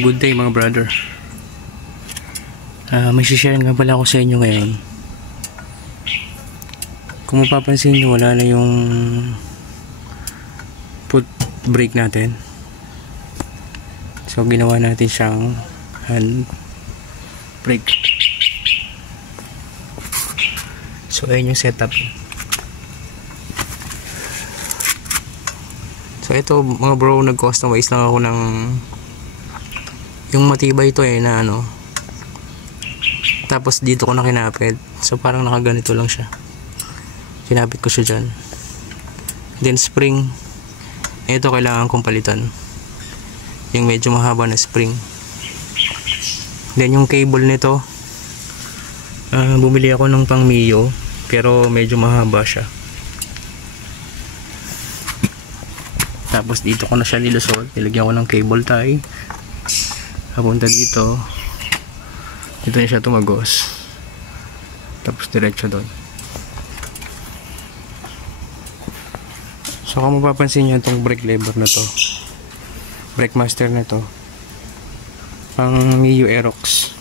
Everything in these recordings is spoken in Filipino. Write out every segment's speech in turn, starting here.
good day mga brother. May share nga pala ako sa inyo ngayon. Kung mapapansin nyo, wala na yung foot brake natin. So ginawa natin siyang hand brake. So ayun yung setup. So ito mga bro, nag-customize lang ako ng yung matibay ito na ano. Tapos dito ko na kinapit. So parang nakaganito lang siya. Kinapit ko siya dyan. Then spring, ito kailangan kong palitan. Yung medyo mahaba na spring. Then yung cable nito, bumili ako ng pang Mio, pero medyo mahaba siya. Tapos dito ko na siya nilusot. Nilagyan ko ng cable tie. Papunta dito. Dito na siya tumagos. Tapos diretso doon. So kung mapapansin nyo itong brake lever na to, brake master na to, pang Mio Aerox.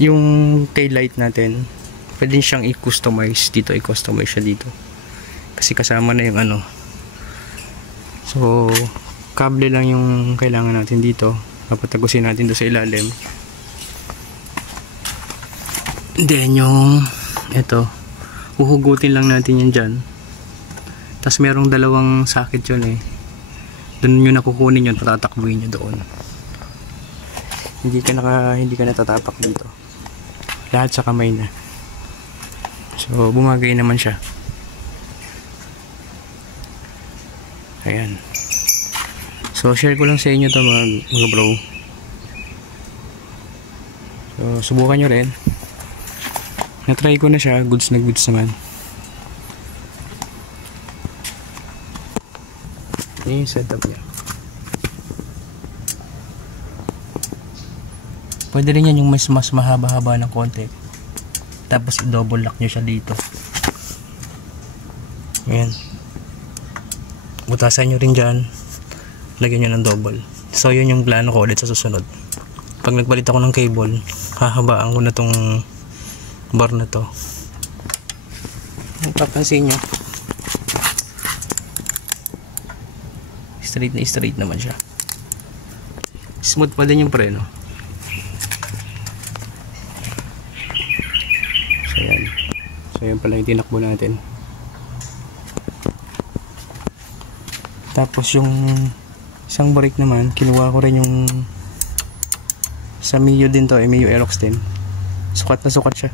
Yung tail light natin, pwede siyang i-customize dito. I-customize siya dito kasi kasama na yung ano. So kable lang yung kailangan natin dito. Papatagusin natin doon sa ilalim. Then yung ito, uhugutin lang natin yan dyan. Tapos merong dalawang socket yun doon nyo nakukunin yun, patatakbuhin nyo doon. Hindi ka natatapak dito. Lahat sa kamay na. So bumagay naman siya. Ayan. So share ko lang sa inyo to mga bro. So subukan nyo rin. Na-try ko na siya, goods na goods naman. Yan yung setup niya. Pwede rin yan yung mas mahaba-haba ng konti. Tapos i-double lock nyo siya dito. Ayan. Butasan nyo rin dyan. Lagyan nyo ng double. So yun yung plano ko ulit sa susunod. Pag nagpalit ako ng cable, hahabaan ko na tong bar na to. Papansin nyo, straight na straight naman siya. Smooth pa din yung preno. So yan. So yan pala yung tinakbo natin. Tapos yung isang brake naman, kinuha ko rin yung sa Mio din to, Mio Aerox din. Sukat na sukat siya.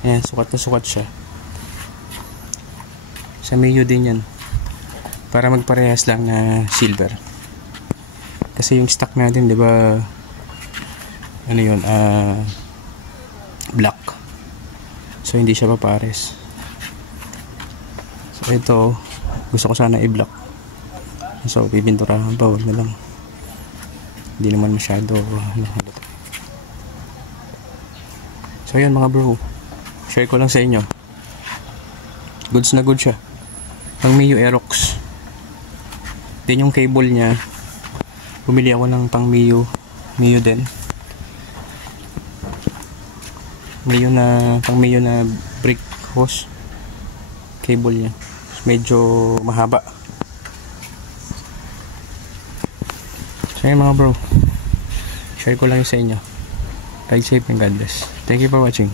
Ayan, sukat na sukat siya. Sa Mio din yan. Para magparehas lang na silver. Kasi yung stock natin, di ba, ano yun, black. So hindi siya papares. So ito, gusto ko sana i-block. So pipinturahan pa, wag na lang. Hindi naman masyado. So yan mga bro, share ko lang sa inyo. Goods na good siya. Ang Mio Aerox. Din yung cable niya, bumili ako ng pang Mio din. Pang Mio na brake hose cable niya. Medyo mahaba. So yun mga bro, share ko lang yun sa inyo. Ride safe and God bless. Thank you for watching.